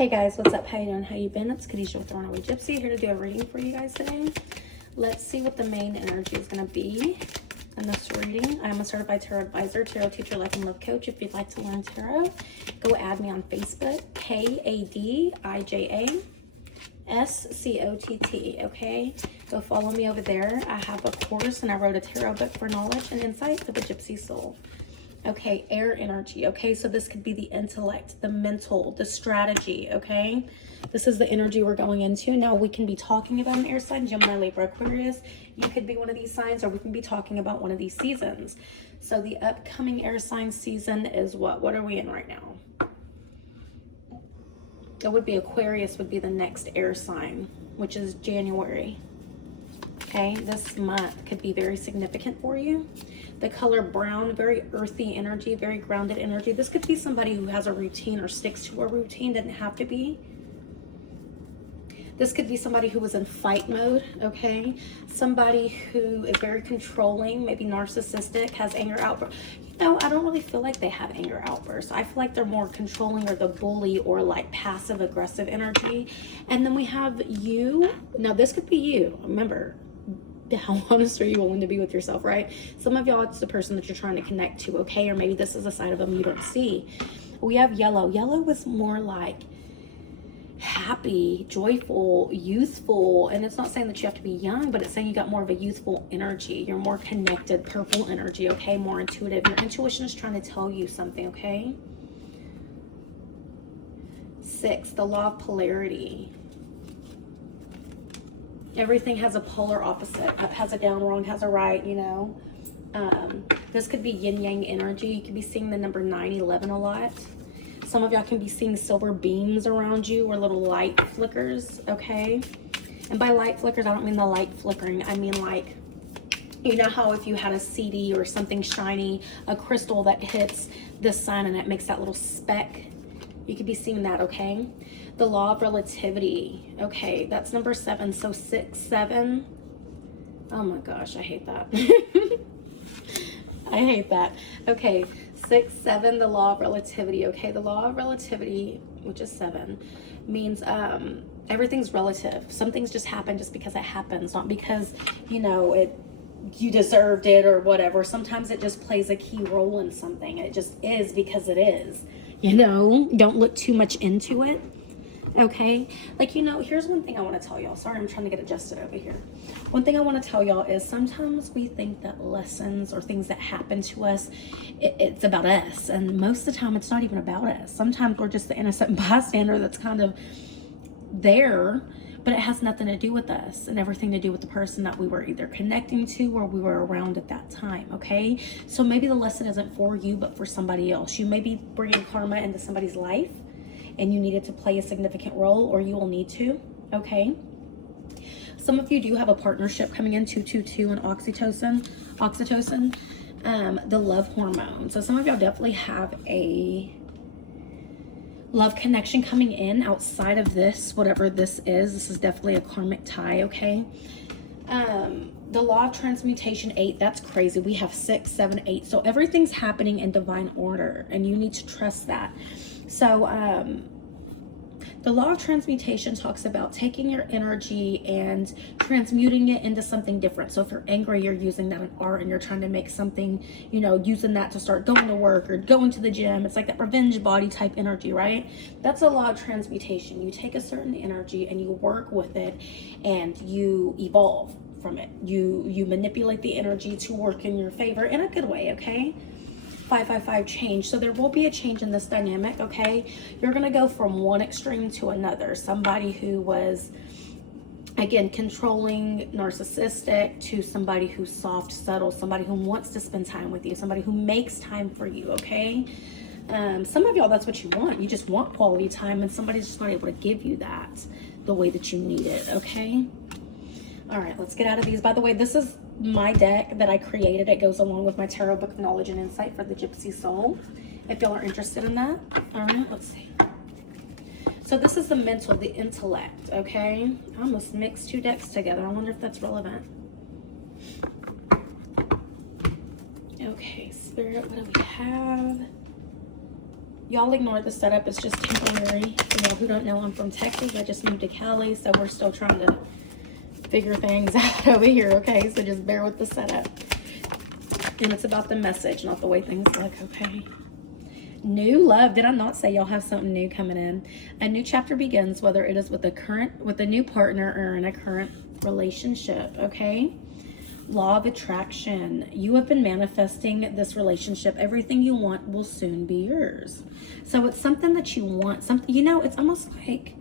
Hey guys, what's up? How you doing? How you been? It's Khadijah with Runaway Gypsy here to do a reading for you guys today. Let's see what the main energy is going to be in this reading. I'm a certified tarot advisor, tarot teacher, life and love coach. If you'd like to learn tarot, go add me on Facebook, KADIJASCOTT, okay? Go follow me over there. I have a course and I wrote a tarot book for knowledge and insight for the Gypsy soul. Okay, air energy. Okay, so this could be the intellect, the mental, the strategy. Okay, this is the energy we're going into. Now we can be talking about an air sign, Gemini, Libra, Aquarius. You could be one of these signs, or we can be talking about one of these seasons. So the upcoming air sign season is what? What are we in right now? It would be Aquarius would be the next air sign, which is January. Okay, this month could be very significant for you. The color brown, very earthy energy, very grounded energy. This could be somebody who has a routine or sticks to a routine, doesn't have to be. This could be somebody who was in fight mode, okay? Somebody who is very controlling, maybe narcissistic, has anger outbursts. You know, I don't really feel like they have anger outbursts. I feel like they're more controlling or the bully or like passive aggressive energy. And then we have you. Now this could be you, remember. How honest are you willing to be with yourself, right? Some of y'all, it's the person that you're trying to connect to, okay? Or maybe this is a side of them you don't see. We have yellow. Yellow is more like happy, joyful, youthful. And it's not saying that you have to be young, but it's saying you got more of a youthful energy. You're more connected, purple energy, okay? More intuitive. Your intuition is trying to tell you something, okay? 6, the law of polarity. Everything has a polar opposite. Up has a down, wrong has a right, you know. This could be yin-yang energy. You could be seeing the number 911 a lot. Some of y'all can be seeing silver beams around you or little light flickers, okay? And by light flickers, I don't mean the light flickering. I mean like, you know how if you had a CD or something shiny, a crystal that hits the sun and it makes that little speck? You could be seeing that, okay? The law of relativity. Okay, that's number 7. So 6, 7. Oh my gosh, I hate that. I hate that. Okay, 6, 7, the law of relativity. Okay, the law of relativity, which is 7, means everything's relative. Some things just happen just because it happens, not because, you know, you deserved it or whatever. Sometimes it just plays a key role in something. It just is because it is. You know, don't look too much into it. Okay, like, you know, here's one thing I want to tell y'all. Sorry, I'm trying to get adjusted over here. One thing I want to tell y'all is sometimes we think that lessons or things that happen to us, it's about us. And most of the time, it's not even about us. Sometimes we're just the innocent bystander that's kind of there, but it has nothing to do with us and everything to do with the person that we were either connecting to or we were around at that time, okay? So maybe the lesson isn't for you, but for somebody else. You may be bringing karma into somebody's life and you needed to play a significant role, or you will need to, okay? Some of you do have a partnership coming in, 222 and oxytocin, the love hormone. So some of y'all definitely have a love connection coming in outside of this, whatever this is. This is definitely a karmic tie, okay? The law of transmutation, 8, that's crazy. We have 6, 7, 8. So everything's happening in divine order and you need to trust that. So the law of transmutation talks about taking your energy and transmuting it into something different. So if you're angry, you're using that in art and you're trying to make something, you know, using that to start going to work or going to the gym. It's like that revenge body type energy, right? That's a law of transmutation. You take a certain energy and you work with it and you evolve from it. You manipulate the energy to work in your favor in a good way, okay? 555 change. So there will be a change in this dynamic, okay? You're going to go from one extreme to another. Somebody who was, again, controlling, narcissistic, to somebody who's soft, subtle, somebody who wants to spend time with you, somebody who makes time for you, okay? Some of y'all, that's what you want. You just want quality time and somebody's just not able to give you that the way that you need it, okay? All right, let's get out of these. By the way, this is my deck that I created. It goes along with my tarot book of knowledge and insight for the Gypsy soul, if y'all are interested in that. All right, let's see. So this is the mental, the intellect, okay? I almost mixed 2 decks together. I wonder if that's relevant. Okay, Spirit, what do we have? Y'all ignore the setup. It's just temporary. For y'all who don't know, I'm from Texas. I just moved to Cali, so we're still trying to figure things out over here, okay? So just bear with the setup. And it's about the message, not the way things look, okay? New love. Did I not say y'all have something new coming in? A new chapter begins, whether it is with a new partner or in a current relationship, okay? Law of attraction. You have been manifesting this relationship. Everything you want will soon be yours. So it's something that you want. Something, you know, it's almost like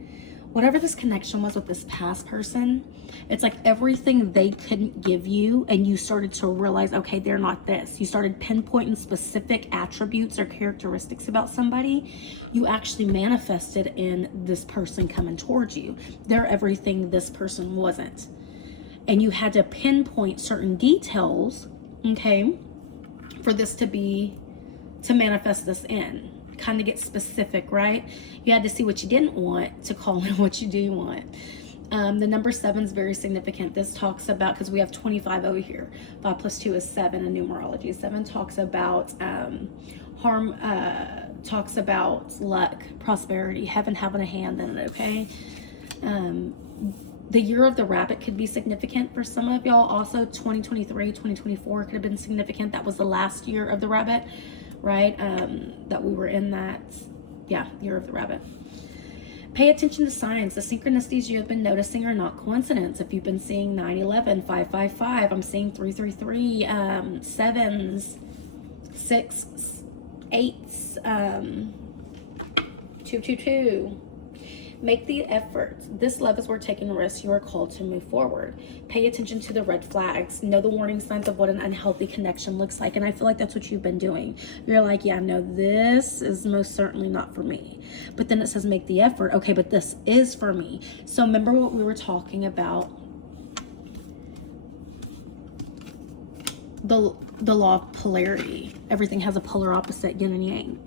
whatever this connection was with this past person, it's like everything they couldn't give you, and you started to realize, okay, they're not this. You started pinpointing specific attributes or characteristics about somebody. You actually manifested in this person coming towards you. They're everything this person wasn't. And you had to pinpoint certain details, okay, for this to manifest this in. Kind of get specific, right? You had to see what you didn't want to call in what you do want. The number 7 is very significant. This talks about, because we have 25 over here. 5 plus 2 is 7 in numerology. 7 talks about talks about luck, prosperity, heaven having a hand in it, okay? The year of the rabbit could be significant for some of y'all. Also, 2023, 2024 could have been significant. That was the last year of the rabbit, right? That we were in that, year of the rabbit. Pay attention to signs. The synchronicities you have been noticing are not coincidence. If you've been seeing 911, 555, I'm seeing 333, 7s, 6, 8s, 222. Make the effort. This love is worth taking risks. You are called to move forward. Pay attention to the red flags. Know the warning signs of what an unhealthy connection looks like. And I feel like that's what you've been doing. You're like, yeah, no, this is most certainly not for me. But then it says make the effort. Okay, but this is for me. So remember what we were talking about? The law of polarity. Everything has a polar opposite, yin and yang.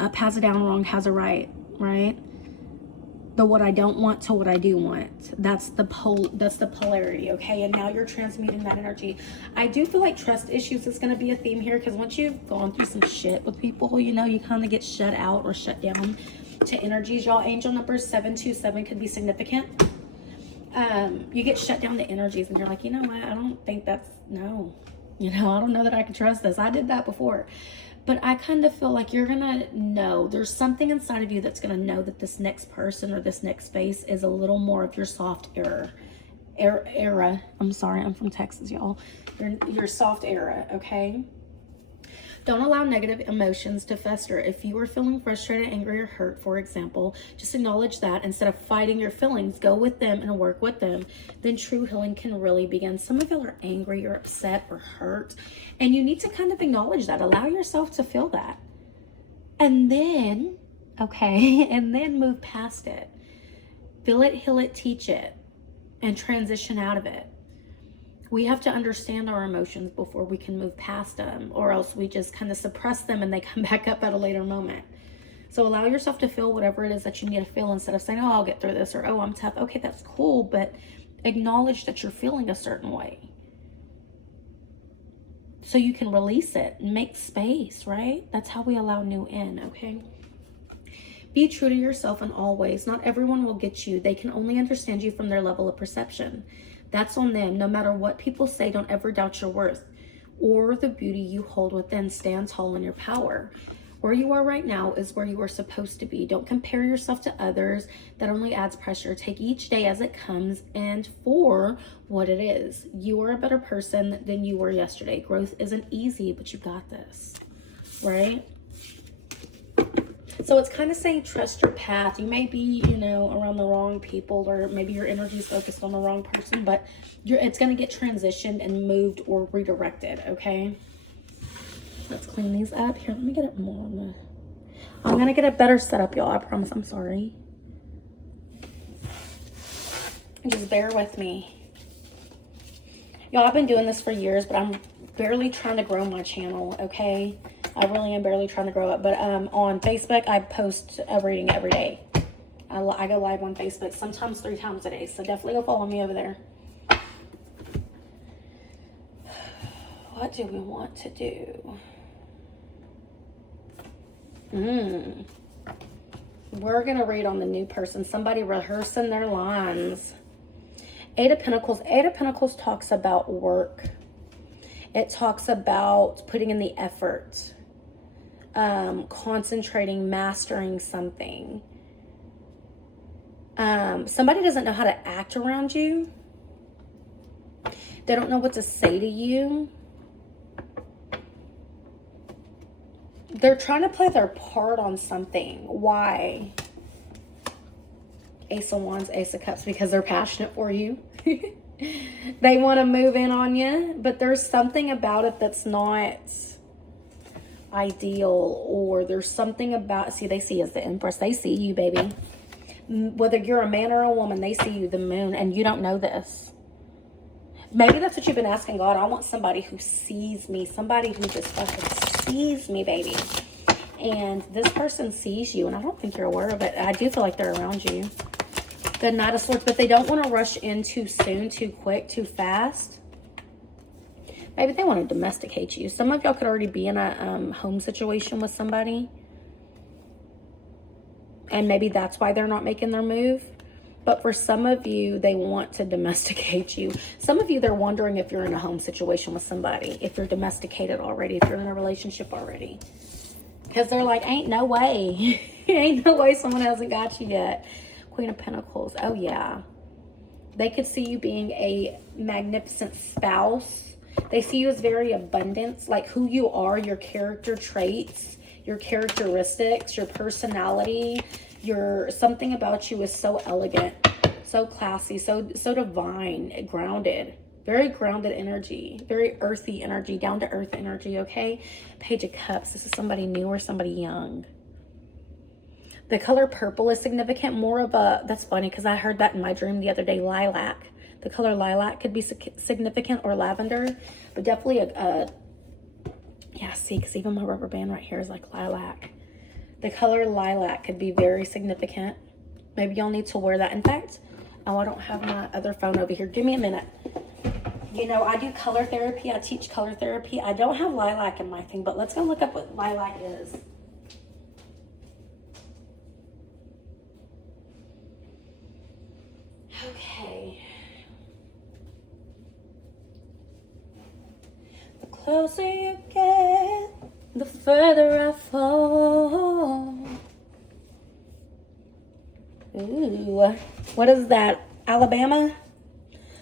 Up has a down, wrong has a right, right? The what I don't want to what I do want. That's the polarity, okay? And now you're transmuting that energy. I do feel like trust issues is going to be a theme here, because once you've gone through some shit with people, you know, you kind of get shut out or shut down to energies. Y'all, angel number 727 could be significant. You get shut down to energies, and you're like, you know what? I don't think that's, no. You know, I don't know that I can trust this. I did that before. But I kind of feel like you're going to know, there's something inside of you that's going to know that this next person or this next space is a little more of your soft era. I'm sorry, I'm from Texas, y'all. Your soft era, okay? Don't allow negative emotions to fester. If you are feeling frustrated, angry, or hurt, for example, just acknowledge that. Instead of fighting your feelings, go with them and work with them. Then true healing can really begin. Some of you are angry, or upset, or hurt, and you need to kind of acknowledge that. Allow yourself to feel that. And then, okay, and then move past it. Feel it, heal it, teach it, and transition out of it. We have to understand our emotions before we can move past them, or else we just kind of suppress them and they come back up at a later moment. So allow yourself to feel whatever it is that you need to feel, instead of saying, oh, I'll get through this, or oh, I'm tough. Okay, that's cool, but acknowledge that you're feeling a certain way so you can release it and make space, right? That's how we allow new in, okay? Be true to yourself in all ways. Not everyone will get you. They can only understand you from their level of perception. That's on them. No matter what people say, don't ever doubt your worth or the beauty you hold within. Stand tall in your power. Where you are right now is where you are supposed to be. Don't compare yourself to others. That only adds pressure. Take each day as it comes and for what it is. You are a better person than you were yesterday. Growth isn't easy, but you got this, right? So it's kind of saying trust your path. You may be, you know, around the wrong people, or maybe your energy is focused on the wrong person, but it's going to get transitioned and moved or redirected, okay? Let's clean these up. Here, let me get it more on the... I'm going to get a better setup, y'all. I promise. I'm sorry. Just bear with me. Y'all, I've been doing this for years, but I'm barely trying to grow my channel, okay? I really am barely trying to grow it. But on Facebook, I post a reading every day. I go live on Facebook sometimes 3 times a day. So definitely go follow me over there. What do we want to do? We're going to read on the new person. Somebody rehearsing their lines. Eight of Pentacles. Eight of Pentacles talks about work. It talks about putting in the effort. Concentrating, mastering something. Somebody doesn't know how to act around you. They don't know what to say to you. They're trying to play their part on something. Why? Ace of Wands, Ace of Cups, because they're passionate for you. They want to move in on you, but there's something about it that's not ideal, or there's something about, see, they see you as the Empress. They see you, baby. Whether you're a man or a woman, they see you, the moon, and you don't know this. Maybe that's what you've been asking God. I want somebody who sees me, somebody who just fucking sees me, baby. And this person sees you, and I don't think you're aware of it. I do feel like they're around you. The Knight of Swords, but they don't want to rush in too soon, too quick, too fast. Maybe they want to domesticate you. Some of y'all could already be in a home situation with somebody. And maybe that's why they're not making their move. But for some of you, they want to domesticate you. Some of you, they're wondering if you're in a home situation with somebody. If you're domesticated already. If you're in a relationship already. Because they're like, ain't no way. Ain't no way someone hasn't got you yet. Queen of Pentacles. Oh, yeah. They could see you being a magnificent spouse. They see you as very abundant. Like who you are, your character traits, your characteristics, your personality. Something about you is so elegant, so classy, so divine, grounded. Very grounded energy. Very earthy energy. Down to earth energy, okay? Page of Cups. This is somebody new or somebody young. The color purple is significant. More of a, that's funny because I heard that in my dream the other day, lilac. The color lilac could be significant, or lavender, but definitely yeah, see, because even my rubber band right here is like lilac. The color lilac could be very significant. Maybe y'all need to wear that. In fact, oh, I don't have my other phone over here. Give me a minute. You know, I do color therapy. I teach color therapy. I don't have lilac in my thing, but let's go look up what lilac is. Okay. The closer you get, the further I fall. Ooh, what is that? Alabama?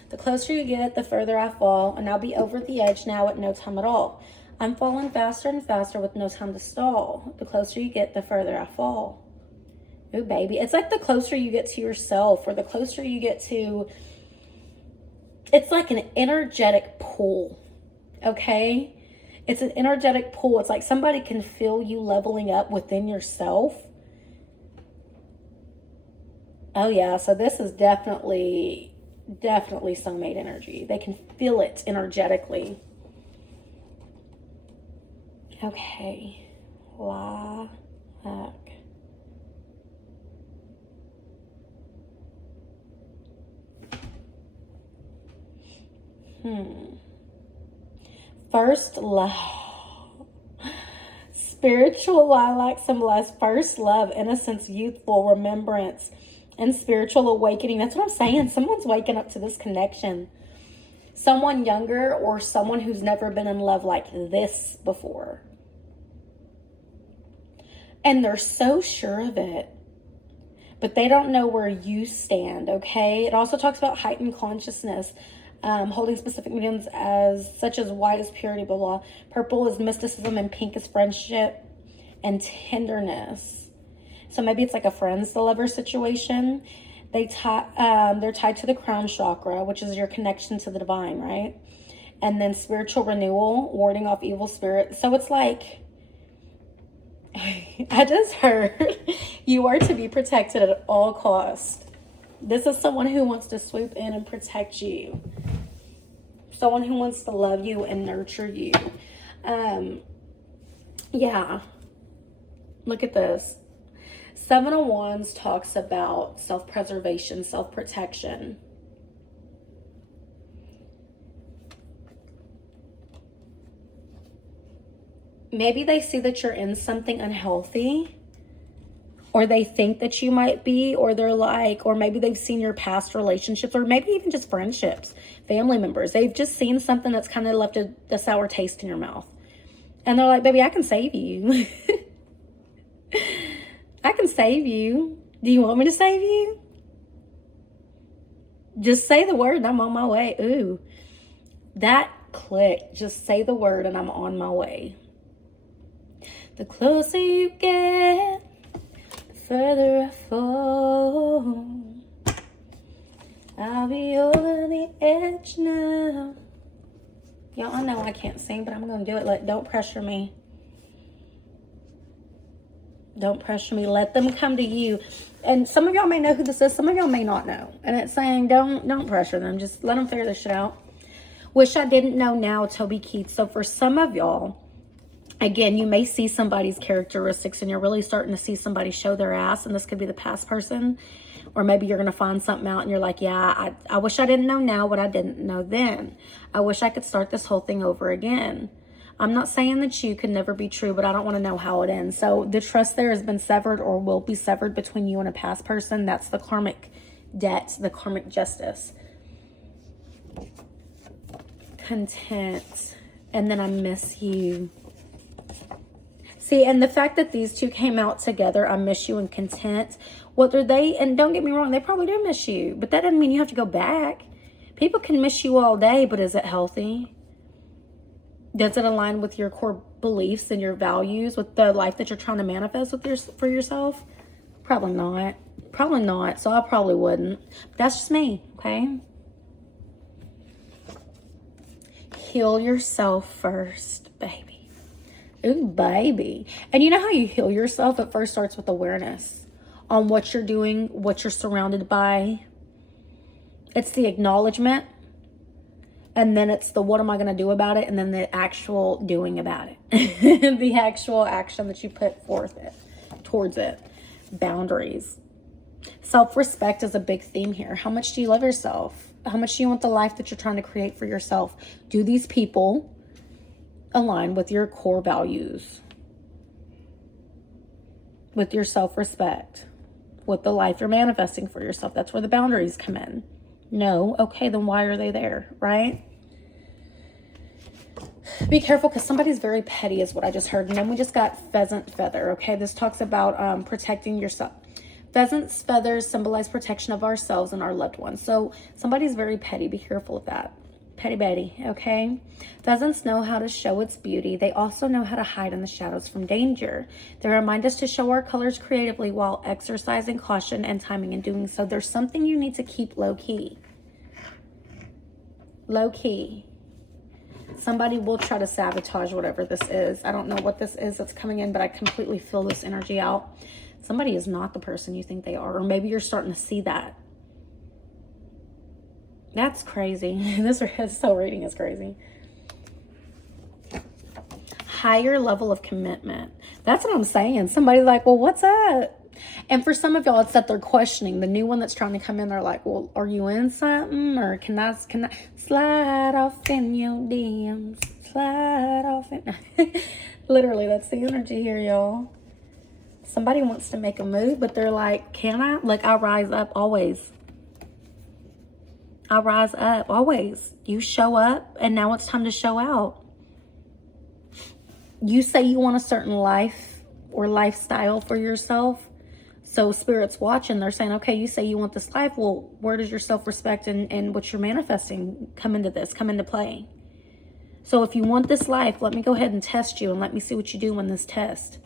The closer you get, the further I fall, and I'll be over the edge now at no time at all. I'm falling faster and faster with no time to stall. The closer you get, the further I fall. Ooh, baby. It's like the closer you get to yourself, or the closer you get to, it's like an energetic pull, okay? It's an energetic pull. It's like somebody can feel you leveling up within yourself. Oh, yeah. So this is definitely soulmate energy. They can feel it energetically. Okay. Lilac. First love. Spiritual lilac symbolizes first love, innocence, youthful remembrance, and spiritual awakening. That's what I'm saying. Someone's waking up to this connection. Someone younger, or someone who's never been in love like this before. And they're so sure of it, but they don't know where you stand, okay? It also talks about heightened consciousness, holding specific mediums such as white is purity, blah, blah. Purple is mysticism, and pink is friendship and tenderness. So maybe it's like a friends to lover situation. They're tied to the crown chakra, which is your connection to the divine, right? And then spiritual renewal, warding off evil spirits. So it's like, I just heard you are to be protected at all costs. This is someone who wants to swoop in and protect you. Someone who wants to love you and nurture you. Yeah. Look at this. Seven of Wands talks about self-preservation, self-protection. maybe they see that you're in something unhealthy, or they think that you might be, or they're like, or maybe they've seen your past relationships, or maybe even just friendships, family members. They've just seen something that's kind of left a sour taste in your mouth. And they're like, baby, I can save you. I can save you. Do you want me to save you? Just say the word and I'm on my way. Ooh, that clicked. Just say the word and I'm on my way. The closer you get, the further I fall. I'll be over the edge now. Y'all, I know I can't sing, but I'm going to do it. Don't pressure me. Don't pressure me. Let them come to you. And some of y'all may know who this is. Some of y'all may not know. And it's saying don't pressure them. Just let them figure this shit out. Wish I didn't know now, Toby Keith. So for some of y'all, again, you may see somebody's characteristics and you're really starting to see somebody show their ass. And this could be the past person. Or maybe you're going to find something out and you're like, yeah, I wish I didn't know now what I didn't know then. I wish I could start this whole thing over again. I'm not saying that you could never be true, but I don't want to know how it ends. So the trust there has been severed or will be severed between you and a past person. That's the karmic debt, the karmic justice. Content. And then I miss you. See, and the fact that these two came out together, I miss you and content. What are they? And don't get me wrong, they probably do miss you. But that doesn't mean you have to go back. People can miss you all day, but is it healthy? Does it align with your core beliefs and your values, with the life that you're trying to manifest for yourself? Probably not. Probably not. So I probably wouldn't. But that's just me, okay? Heal yourself first, baby. Ooh, baby. And you know how you heal yourself? It first starts with awareness on what you're doing, what you're surrounded by. It's the acknowledgement. And then it's the what am I going to do about it? And then the actual doing about it. The actual action that you put forth towards it. Boundaries. Self-respect is a big theme here. How much do you love yourself? How much do you want the life that you're trying to create for yourself? Do these people align with your core values? With your self-respect? With the life you're manifesting for yourself? That's where the boundaries come in. No, okay, then why are they there, right? Be careful because somebody's very petty is what I just heard. And then we just got pheasant feather, okay? This talks about protecting yourself. Pheasant's feathers symbolize protection of ourselves and our loved ones. So somebody's very petty. Be careful of that. Petty Betty, okay? Pheasants know how to show its beauty. They also know how to hide in the shadows from danger. They remind us to show our colors creatively while exercising caution and timing in doing so. There's something you need to keep low-key. Low-key. Somebody will try to sabotage whatever this is. I don't know what this is that's coming in, but I completely feel this energy out. Somebody is not the person you think they are. Or maybe you're starting to see that. That's crazy. This whole reading is crazy. Higher level of commitment. That's what I'm saying. Somebody's like, well, what's up? And for some of y'all, it's that they're questioning. The new one that's trying to come in, they're like, well, are you in something? Or can I slide off in your DMs? Slide off in... Literally, that's the energy here, y'all. Somebody wants to make a move, but they're like, can I? Like, I rise up always. I rise up always. You show up and now it's time to show out. You say you want a certain life or lifestyle for yourself. So Spirit's watching. They're saying, okay, you say you want this life. Well, where does your self-respect and what you're manifesting come into this, come into play? So if you want this life, let me go ahead and test you and let me see what you do in this test.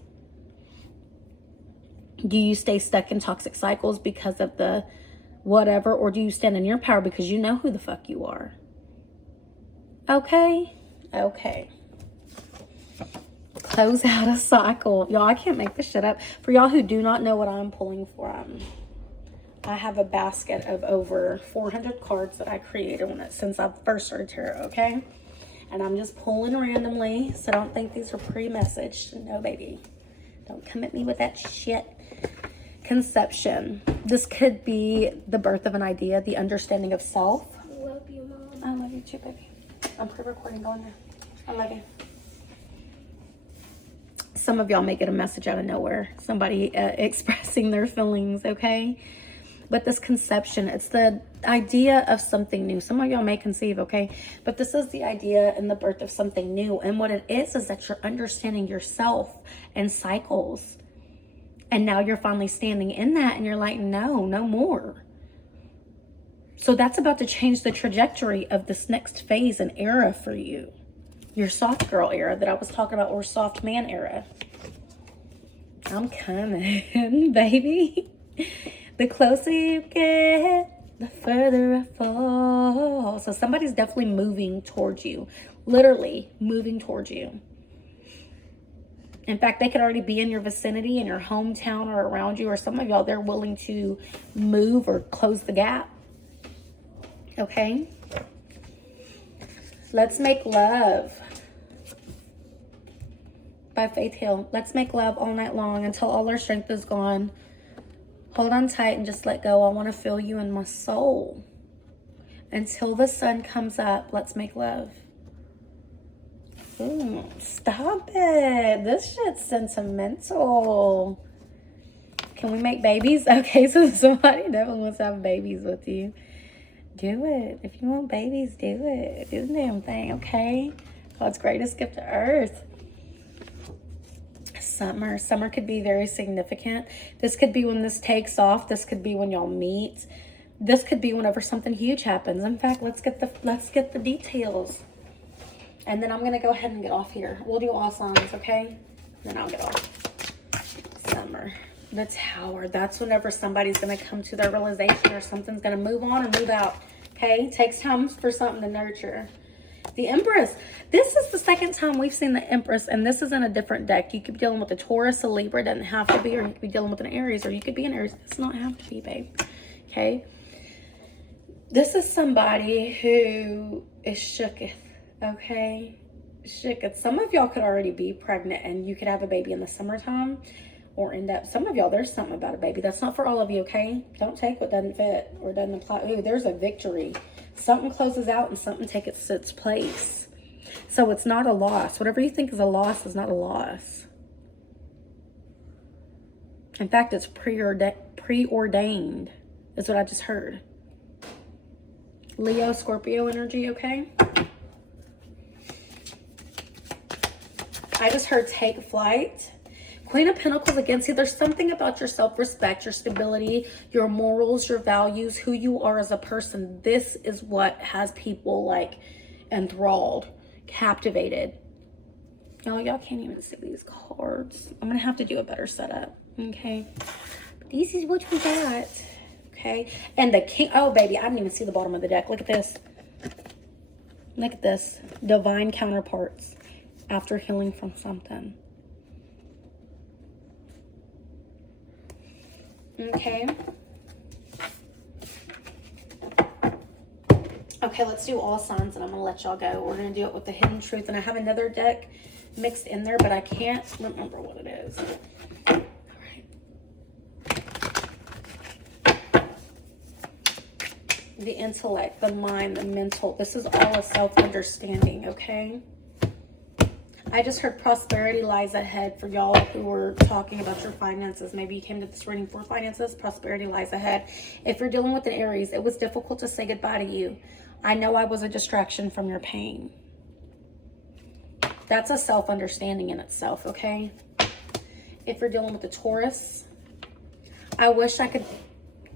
Do you stay stuck in toxic cycles because of the whatever, or do you stand in your power because you know who the fuck you are? Okay. Close out a cycle. Y'all, I can't make this shit up. For y'all who do not know what I'm pulling from, I have a basket of over 400 cards that I created since I first started tarot, okay? And I'm just pulling randomly, so don't think these are pre-messaged. No, baby. Don't come at me with that shit. Conception. This could be the birth of an idea, the understanding of self. I love you, Mom. I love you too, baby. I'm pre-recording. Go in there. I love you. Some of y'all may get a message out of nowhere. Somebody expressing their feelings, okay? But this conception, it's the idea of something new. Some of y'all may conceive, okay? But this is the idea and the birth of something new. And what it is that you're understanding yourself and cycles. And now you're finally standing in that and you're like, no, no more. So that's about to change the trajectory of this next phase and era for you. Your soft girl era that I was talking about, or soft man era. I'm coming, baby. The closer you get, the further I fall. So somebody's definitely moving towards you. Literally moving towards you. In fact, they could already be in your vicinity, in your hometown or around you. Or some of y'all, they're willing to move or close the gap. Okay? Let's Make Love by Faith Hill. Let's make love all night long until all our strength is gone. Hold on tight and just let go. I want to feel you in my soul. Until the sun comes up, let's make love. Ooh, stop it. This shit's sentimental. Can we make babies? Okay, so somebody definitely wants to have babies with you. Do it. If you want babies, do it. Do the damn thing, okay? God's greatest gift to earth. Summer. Summer could be very significant. This could be when this takes off. This could be when y'all meet. This could be whenever something huge happens. In fact, let's get the details. And then I'm going to go ahead and get off here. We'll do all signs, okay? Then I'll get off. Summer. The Tower. That's whenever somebody's going to come to their realization or something's going to move on or move out. Okay? Takes time for something to nurture. The Empress. This is the second time we've seen the Empress, and this is in a different deck. You could be dealing with a Taurus, a Libra. It doesn't have to be, or you could be dealing with an Aries, or you could be an Aries. It does not have to be, babe. Okay? This is somebody who is shooketh. Okay? Shooketh. Some of y'all could already be pregnant, and you could have a baby in the summertime. Or end up, some of y'all, there's something about a baby. That's not for all of you, okay? Don't take what doesn't fit or doesn't apply. Ooh, there's a victory. Something closes out and something takes its place. So it's not a loss. Whatever you think is a loss is not a loss. In fact, it's preordained, is what I just heard. Leo, Scorpio energy, okay? I just heard take flight. Queen of Pentacles again. See, there's something about your self-respect, your stability, your morals, your values, who you are as a person. This is what has people like enthralled, captivated. Oh, y'all can't even see these cards. I'm going to have to do a better setup. Okay. But this is what we got. Okay. And the King. Oh, baby. I didn't even see the bottom of the deck. Look at this. Look at this. Divine counterparts after healing from something. Okay. Okay, let's do all signs and I'm going to let y'all go. We're going to do it with the Hidden Truth. And I have another deck mixed in there, but I can't remember what it is. All right. The intellect, the mind, the mental. This is all a self-understanding, okay? I just heard prosperity lies ahead for y'all who were talking about your finances. Maybe you came to this reading for finances. Prosperity lies ahead. If you're dealing with an Aries, it was difficult to say goodbye to you. I know I was a distraction from your pain. That's a self-understanding in itself, okay? If you're dealing with a Taurus, I wish I could...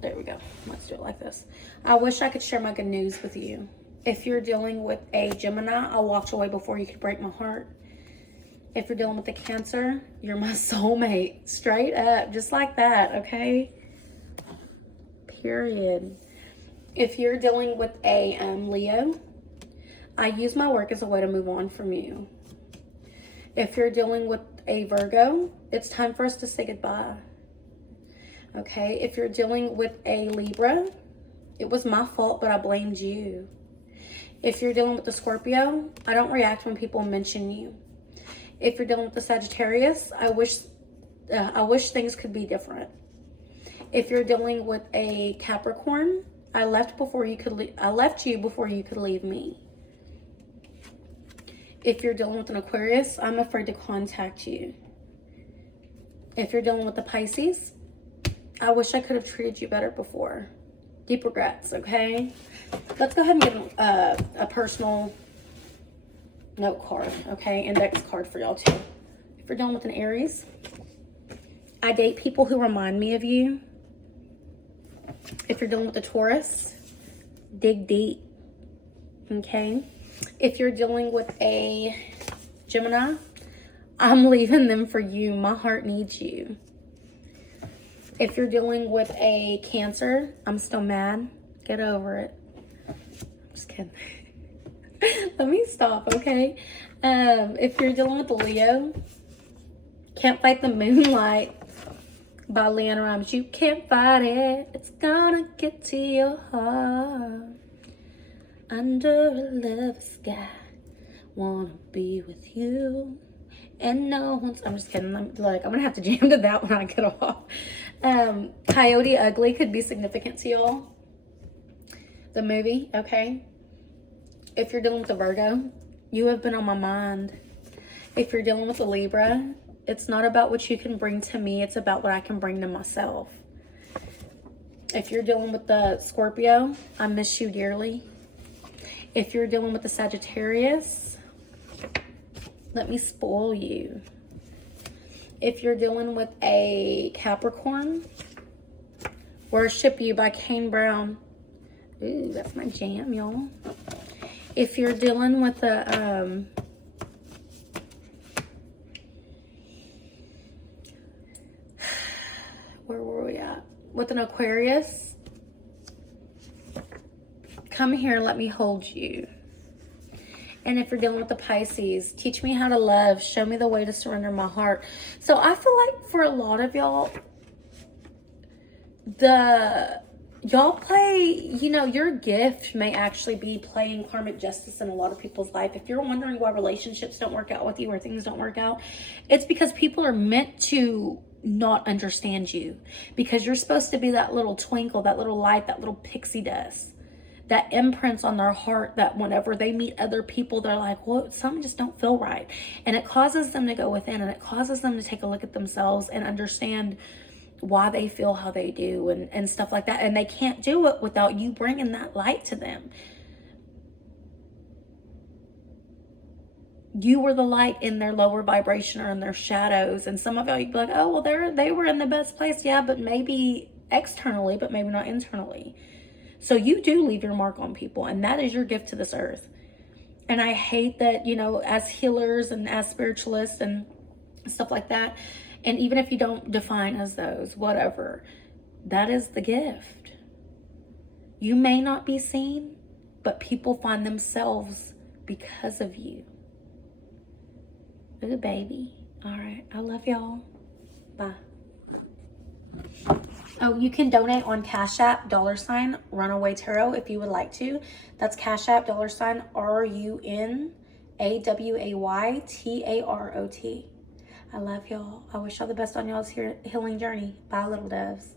There we go. Let's do it like this. I wish I could share my good news with you. If you're dealing with a Gemini, I walked away before you could break my heart. If you're dealing with a Cancer, you're my soulmate. Straight up. Just like that, okay? Period. If you're dealing with a Leo, I use my work as a way to move on from you. If you're dealing with a Virgo, it's time for us to say goodbye. Okay? If you're dealing with a Libra, it was my fault, but I blamed you. If you're dealing with the Scorpio, I don't react when people mention you. If you're dealing with the Sagittarius, I wish things could be different. If you're dealing with a Capricorn, I left you before you could leave me. If you're dealing with an Aquarius, I'm afraid to contact you. If you're dealing with the Pisces, I wish I could have treated you better before. Deep regrets, okay? Let's go ahead and give a personal note card, okay? Index card for y'all too. If you're dealing with an Aries, I date people who remind me of you. If you're dealing with a Taurus, dig deep, okay? If you're dealing with a Gemini, I'm leaving them for you. My heart needs you. If you're dealing with a Cancer, I'm still mad. Get over it. I'm just kidding. Let me stop, okay? If you're dealing with a Leo, Can't Fight the Moonlight by LeAnn Rimes. You can't fight it. It's gonna get to your heart. Under a love sky, wanna be with you. And no one's, I'm just kidding. I'm gonna have to jam to that when I get off. Coyote Ugly could be significant to y'all. The movie, okay? If you're dealing with a Virgo, you have been on my mind. If you're dealing with a Libra, it's not about what you can bring to me. It's about what I can bring to myself. If you're dealing with the Scorpio, I miss you dearly. If you're dealing with the Sagittarius, let me spoil you. If you're dealing with a Capricorn, Worship You by Kane Brown. Ooh, that's my jam, y'all. If you're dealing with a where were we at? With an Aquarius, come here, let me hold you. And if you're dealing with the Pisces, teach me how to love, show me the way to surrender my heart. So I feel like for a lot of y'all, y'all play, you know, your gift may actually be playing karmic justice in a lot of people's life. If you're wondering why relationships don't work out with you or things don't work out, it's because people are meant to not understand you, because you're supposed to be that little twinkle, that little light, that little pixie dust that imprints on their heart, that whenever they meet other people, they're like, well, something just don't feel right. And it causes them to go within, and it causes them to take a look at themselves and understand why they feel how they do and stuff like that. And they can't do it without you bringing that light to them. You were the light in their lower vibration or in their shadows. And some of y'all, you'd be like, oh, well, they were in the best place. Yeah, but maybe externally, but maybe not internally. So you do leave your mark on people, and that is your gift to this earth. And I hate that, you know, as healers and as spiritualists and stuff like that, and even if you don't define as those, whatever, that is the gift. You may not be seen, but people find themselves because of you. Ooh, baby. All right. I love y'all. Bye. Oh, you can donate on Cash App, $ Runaway Tarot, if you would like to. That's Cash App, $ RUNAWAYTAROT. I love y'all. I wish y'all the best on y'all's healing journey. Bye, little doves.